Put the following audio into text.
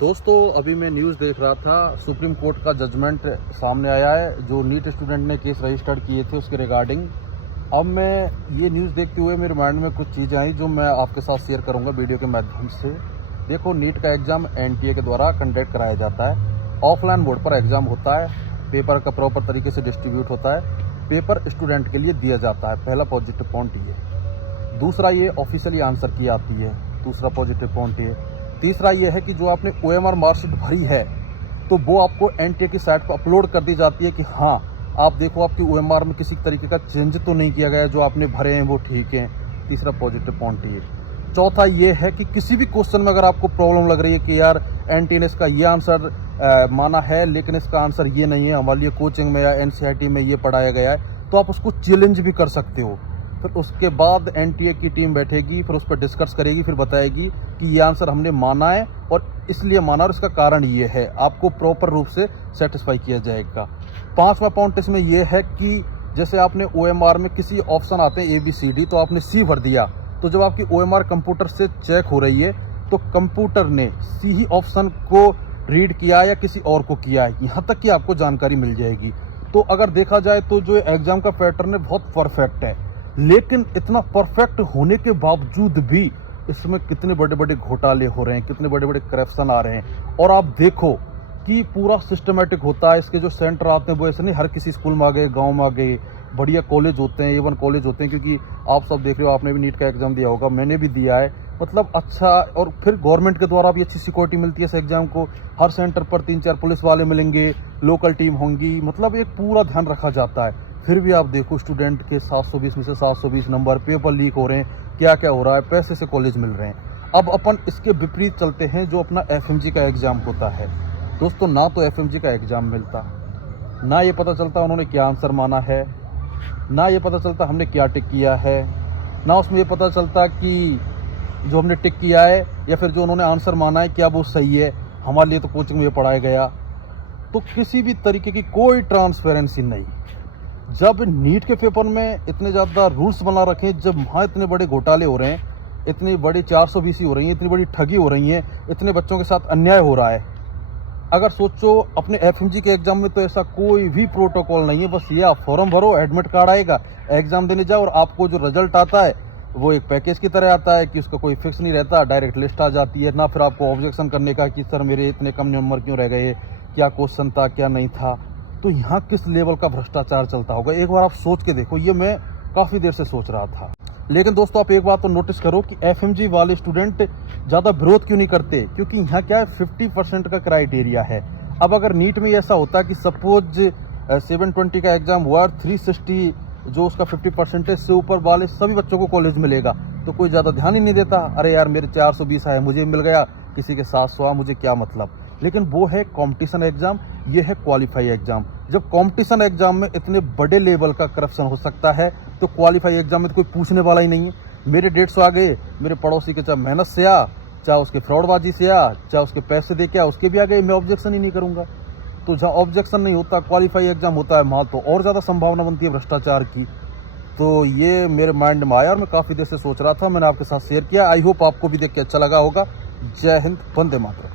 दोस्तों अभी मैं न्यूज़ देख रहा था, सुप्रीम कोर्ट का जजमेंट सामने आया है जो नीट स्टूडेंट ने केस रजिस्टर्ड किए थे उसके रिगार्डिंग। अब मैं ये न्यूज़ देखते हुए मेरे माइंड में कुछ चीज़ें आई जो मैं आपके साथ शेयर करूंगा वीडियो के माध्यम से। देखो, नीट का एग्ज़ाम एनटीए के द्वारा कंडक्ट कराया जाता है। ऑफलाइन मोड पर एग्ज़ाम होता है, पेपर का प्रॉपर तरीके से डिस्ट्रीब्यूट होता है, पेपर स्टूडेंट के लिए दिया जाता है। पहला पॉजिटिव पॉइंट ये। दूसरा, ये ऑफिशियली आंसर की आती है, दूसरा पॉजिटिव पॉइंट ये। तीसरा ये है कि जो आपने ओएमआर मार्कशीट भरी है तो वो आपको एनटीए की साइट पर अपलोड कर दी जाती है कि हाँ आप देखो आपकी ओएमआर में किसी तरीके का चेंज तो नहीं किया गया, जो आपने भरे हैं वो ठीक है। तीसरा पॉजिटिव पॉइंट ये। चौथा ये है कि किसी भी क्वेश्चन में अगर आपको प्रॉब्लम लग रही है कि यार एनटीए ने इसका ये आंसर माना है लेकिन इसका आंसर ये नहीं है, हमारे लिए कोचिंग में या एनसीईआरटी में ये पढ़ाया गया है, तो आप उसको चैलेंज भी कर सकते हो। फिर उसके बाद एनटीए की टीम बैठेगी, फिर उस पर डिस्कस करेगी, फिर बताएगी कि ये आंसर हमने माना है और इसलिए माना और इसका कारण ये है, आपको प्रॉपर रूप से सेटिस्फाई किया जाएगा। पांचवा पॉइंट इसमें यह है कि जैसे आपने ओएमआर में किसी ऑप्शन आते हैं ABCD, तो आपने C भर दिया, तो जब आपकी ओएमआर कंप्यूटर से चेक हो रही है तो कंप्यूटर ने C ही ऑप्शन को रीड किया या किसी और को किया है, यहाँ तक कि आपको जानकारी मिल जाएगी। तो अगर देखा जाए तो जो एग्जाम का पैटर्न है बहुत परफेक्ट है, लेकिन इतना परफेक्ट होने के बावजूद भी इसमें कितने बड़े बड़े घोटाले हो रहे हैं, कितने बड़े बड़े करप्शन आ रहे हैं। और आप देखो कि पूरा सिस्टमेटिक होता है। इसके जो सेंटर आते हैं वो ऐसे नहीं हर किसी स्कूल में आ गए, गांव में आ गए, बढ़िया कॉलेज होते हैं, A1 कॉलेज होते हैं। क्योंकि आप सब देख रहे हो, आपने भी नीट का एग्जाम दिया होगा, मैंने भी दिया है। मतलब अच्छा, और फिर गवर्नमेंट के द्वारा भी अच्छी सिक्योरिटी मिलती है इस एग्जाम को। हर सेंटर पर 3-4 पुलिस वाले मिलेंगे, लोकल टीम होंगी, मतलब एक पूरा ध्यान रखा जाता है। फिर भी आप देखो स्टूडेंट के 720 में से 720 नंबर, पेपर लीक हो रहे हैं, क्या क्या हो रहा है, पैसे से कॉलेज मिल रहे हैं। अब अपन इसके विपरीत चलते हैं, जो अपना FMG का एग्जाम होता है। दोस्तों, ना तो FMG का एग्जाम मिलता, ना ये पता चलता उन्होंने क्या आंसर माना है, ना ये पता चलता हमने क्या टिक किया है, ना उसमें ये पता चलता कि जो हमने टिक किया है या फिर जो उन्होंने आंसर माना है क्या वो सही है। हमारे लिए तो कोचिंग में ये पढ़ाया गया, तो किसी भी तरीके की कोई ट्रांसपेरेंसी नहीं। जब नीट के पेपर में इतने ज़्यादा रूल्स बना रखे हैं, जब वहाँ इतने बड़े घोटाले हो रहे हैं, इतनी बड़ी 420 हो रही है, इतनी बड़ी ठगी हो रही है, इतने बच्चों के साथ अन्याय हो रहा है। अगर सोचो अपने FMG के एग्जाम में तो ऐसा कोई भी प्रोटोकॉल नहीं है। बस ये आप फॉर्म भरो, एडमिट कार्ड आएगा, एग्जाम देने जाओ और आपको जो रिजल्ट आता है वो एक पैकेज की तरह आता है कि उसका कोई फिक्स नहीं रहता, डायरेक्ट लिस्ट आ जाती है। ना फिर आपको ऑब्जेक्शन करने का कि सर मेरे इतने कम नंबर क्यों रह गए, क्या क्वेश्चन था क्या नहीं था। तो यहाँ किस लेवल का भ्रष्टाचार चलता होगा, एक बार आप सोच के देखो। ये मैं काफ़ी देर से सोच रहा था। लेकिन दोस्तों, आप एक बात तो नोटिस करो कि FMG वाले स्टूडेंट ज़्यादा विरोध क्यों नहीं करते, क्योंकि यहाँ क्या है 50% का क्राइटेरिया है। अब अगर नीट में ऐसा होता कि सपोज 720 का एग्जाम हुआ, 360 जो उसका 50% से ऊपर वाले सभी बच्चों को कॉलेज मिलेगा, तो कोई ज़्यादा ध्यान ही नहीं देता। अरे यार मेरे 420 आए, मुझे मिल गया, किसी के 700 आ, मुझे क्या मतलब। लेकिन वो है कंपटीशन एग्जाम, ये है क्वालिफाई एग्जाम। जब कंपटीशन एग्जाम में इतने बड़े लेवल का करप्शन हो सकता है, तो क्वालिफाई एग्जाम में तो कोई पूछने वाला ही नहीं है। मेरे 150 आ गए, मेरे पड़ोसी के चाहे मेहनत से आ, चाहे उसके फ्रॉडबाजी से आ, चाहे उसके पैसे दे के आ, उसके भी आ गए, मैं ऑब्जेक्शन ही नहीं करूंगा। तो जहाँ ऑब्जेक्शन नहीं होता, क्वालिफाई एग्जाम होता है, वहाँ तो और ज़्यादा संभावना बनती है भ्रष्टाचार की। तो ये मेरे माइंड में आया और मैं काफ़ी देर से सोच रहा था, मैंने आपके साथ शेयर किया। आई होप आपको भी देख के अच्छा लगा होगा। जय हिंद, वंदे मातरम।